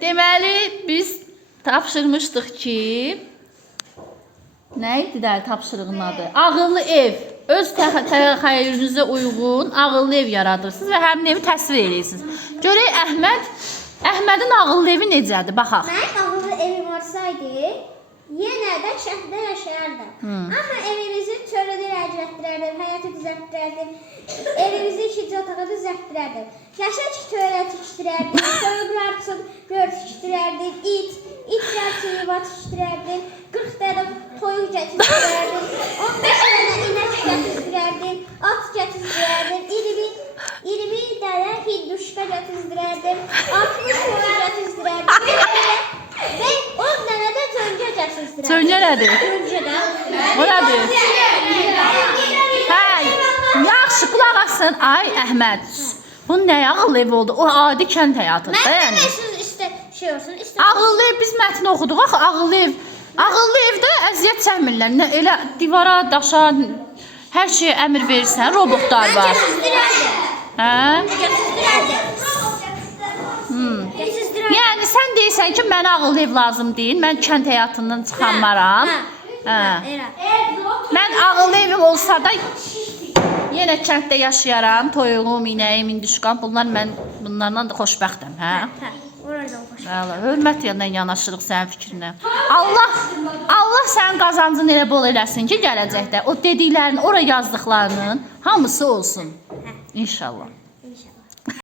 Deməli, biz tapşırmışdıq ki, nə idi də tapşırığın adı? Ağıllı ev. Öz təxəyyülünüzə uyğun ağıllı ev yaradırsınız və həmin evi təsvir edirsiniz. Görək Əhmədin ağıllı evi necədir? Baxaq. Mənim ağıllı evim olsaydı, yenə də şəhərdə yaşayardım. Amma evimizi çöldə rəglətdirərdim, həyatı düzəltdirərdim. Evimizi ikinci otağa düzəltdirərdim. Yaşa ki, töylə tikişdirərdim, soyuqlar üçün gör tikişdirərdim, itlər üçün yuva tikişdirərdim, 40 dənə toyuq gətirdirərdim, 15 dənə inək gətirdirərdim, at gətirdirərdim, 20 dənə hinduşka gətirdirərdim, 60 dənə gətirdirərdim və 10 dənə də cöngə gətirdirərdim. Cöngə nədir? Cöngə də. O nədir? Hə, yaxşı, qulaq asın. Ay, Əhməd, bunun nə ağıllı ev oldu? O adi kənd həyatıdır da, yəni. Mən istə şey olsun, istə. Ağıllı ev, biz mətni oxuduq, axı, ağıllı ev. Ağıllı evdə əziyyət çəkmirlər. Elə divara, daşa, hər şeyə əmr verirsən, robotlar var. Hə? Yəni, sən deyirsən ki, mənə ağıllı ev lazım deyil, mən kənd həyatından çıxanmaram. Mən ağıllı evim olsa da yenə kənddə yaşayaram, toyuğum, inəyim, indüşqam, bunlarla da xoşbəxtəm, hə? Hörmət yandan yanaşırıq sənin fikrinə. Allah sənin qazancını elə bol eləsin ki, gələcəkdə o dediklərinin, oraya yazdıqlarının hamısı olsun. İnşallah.